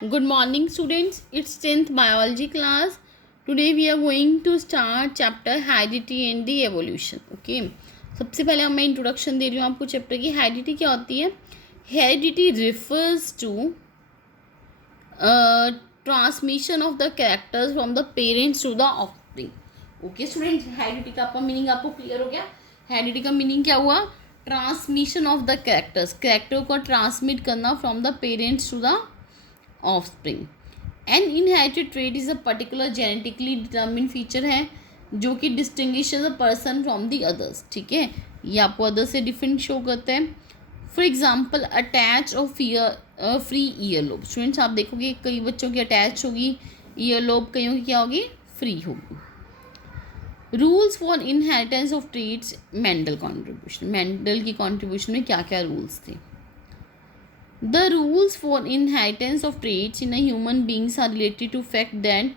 Good morning, students. It's 10th biology class. Today we are going to start chapter heredity and the evolution. Okay. सबसे पहले मैं introduction दे रही हूँ आपको chapter की. हेरिडिटी क्या होती है? Heredity refers to transmission of the characters from the parents to the offspring. Okay student, heredity का आपका मीनिंग आपको क्लियर हो गया. हेरिडिटी का मीनिंग क्या हुआ? Transmission of the characters, character को ट्रांसमिट करना from the parents to the offspring. An inherited trait is a particular genetically determine feature है जो कि distinguishes a person from the others. ठीक है, ये आपको अदर्स से डिफरेंट शो करते हैं. फॉर एग्जाम्पल अटैच और फ्री ईयर लोब. स्टूडेंट्स आप देखोगे कई बच्चों की अटैच होगी ईयर लोब, कईयों की क्या होगी? फ्री होगी. Rules for inheritance of traits. Mendel contribution. Mendel की कॉन्ट्रीब्यूशन में क्या क्या रूल्स थे? The rules for inheritance of traits in a human beings are related to fact that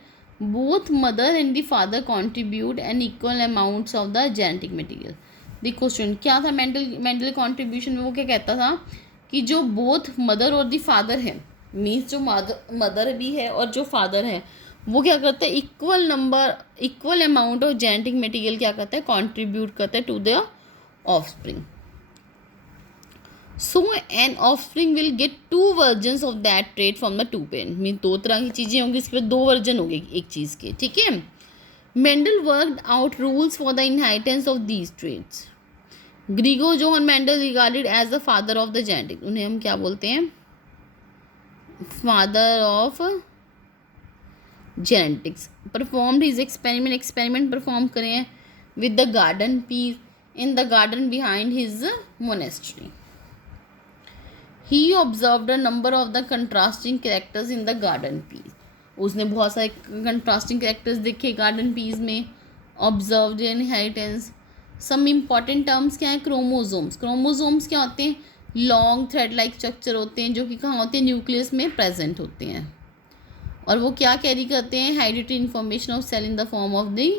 both mother and the father contribute an equal amounts of the genetic material. देखो student, क्या था mental contribution में? वो क्या कहता था कि जो बोथ मदर और द फादर है, मीन्स जो मदर भी है और जो फादर है, वो क्या करते हैं? Equal amount of genetic material क्या करता है? कॉन्ट्रीब्यूट करता है to the offspring. So an offspring will get two versions of that trait from the two parents. Mean दो तरह की चीज़ें होंगी, इसके बाद दो वर्जन होंगे एक चीज़ के. ठीक है. Mendel worked out rules for the inheritance of these traits. Gregor Johann Mendel regarded as the father of the genetic. उन्हें हम क्या बोलते हैं? Father of genetics. Performed his experiment perform करे हैं with the garden peas in the garden behind his monastery. He observed a number of the contrasting characters in the garden piece. उसने बहुत सारे contrasting characters देखे garden piece में. Observed inheritance. Some important terms क्या है? Chromosomes. Chromosomes क्या होते हैं? Long thread like structure होते हैं जो कि कहाँ होते हैं? न्यूक्लियस में प्रेजेंट होते हैं. और वो क्या कैरी करते हैं? Hereditary information of cell in the form of the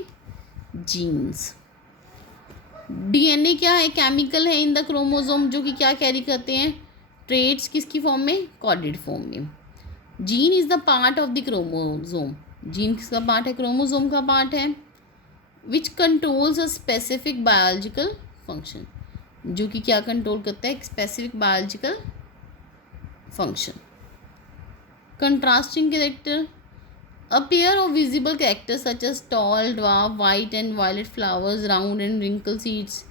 genes. DNA क्या है? केमिकल है इन द क्रोमोसोम जो कि क्या कैरी करते हैं? ट्रेट्स. किसकी फॉर्म में? कॉर्डेड फॉर्म में. Gene is the part of the chromosome. Gene किसका पार्ट है? क्रोमोसोम का पार्ट है. Which controls a specific biological function. जो कि क्या कंट्रोल करता है? एक specific biological function. Contrasting character. A pair of visible characters such as tall, dwarf, white and violet flowers, round and wrinkle seeds.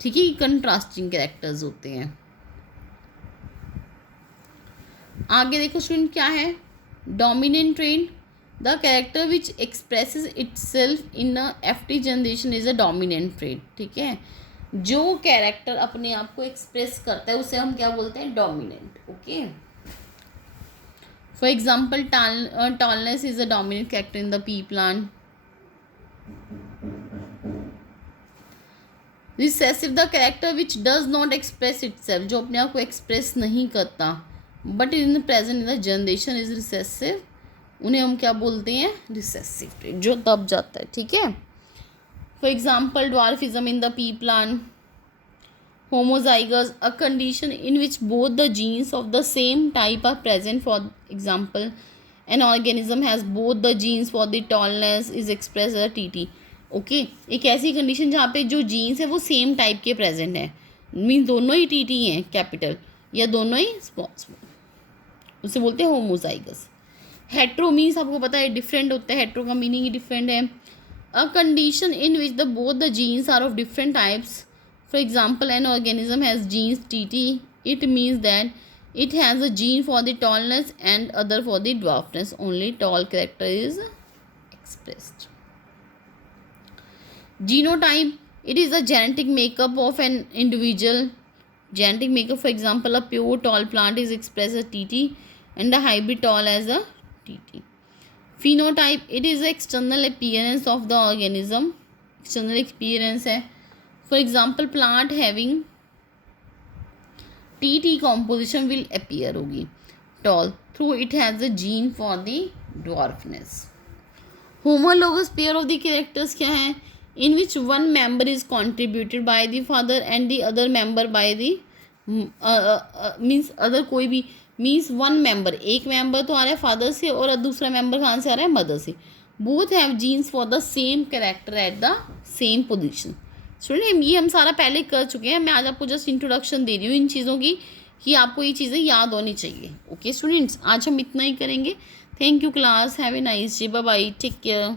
ठीक है, कंट्रास्टिंग कैरेक्टर्स होते हैं. आगे देखो स्टूडेंट क्या है? Dominant trait. The character which expresses itself in a FT generation is a dominant trait. ठीक है, जो कैरेक्टर अपने आप को एक्सप्रेस करता है उसे हम क्या बोलते हैं? Dominant. Okay. For example tallness is a dominant character in the pea plant. Recessive. The character which does not express itself. जो अपने आप को एक्सप्रेस नहीं करता but in present in the generation is recessive. उन्हें हम क्या बोलते हैं? रिसेसिव ट्रेट, जो दब जाता है. ठीक है. For example dwarfism in the pea plant. Homozygous. A condition in which both the genes of the same type are present. For example an organism has both the genes for the tallness is express as TT. Okay, एक ऐसी condition जहाँ पे जो genes है वो same type के present है, mean दोनों ही टीटी हैं कैपिटल या दोनों ही स्मॉल, उसे बोलते हैं होमोजाइगस. हेट्रो मीन्स आपको पता है डिफरेंट होता है. हेट्रो का मीनिंग ही डिफरेंट है. A condition in which the both the genes are of different types. For example an organism has genes TT. It means that it has a gene for the tallness and other for the dwarfness. Only tall character is expressed. Genotype. It is the genetic makeup of an individual. Genetic makeup, for example, a pure tall plant is expressed as TT and a hybrid tall as a TT. Phenotype. It is the external appearance of the organism. External appearance है. For example, plant having TT composition will appear होगी tall through it has the gene for the dwarfness. Homologous pair of the characters क्या है? In which one member is contributed by the father and the other member by the means other कोई भी means one member, एक member तो आ रहा है father से और दूसरा मेंबर कहाँ से आ रहा है, मदर से। Both have genes for the same character at the same position. Student ये हम सारा पहले कर चुके हैं, मैं आज आपको जस्ट इंट्रोडक्शन दे रही हूँ इन चीज़ों की कि आपको ये चीज़ें याद होनी चाहिए। ओके स्टूडेंट्स, आज हम इतना ही करेंगे। Thank you class, have a nice day, bye bye, take care.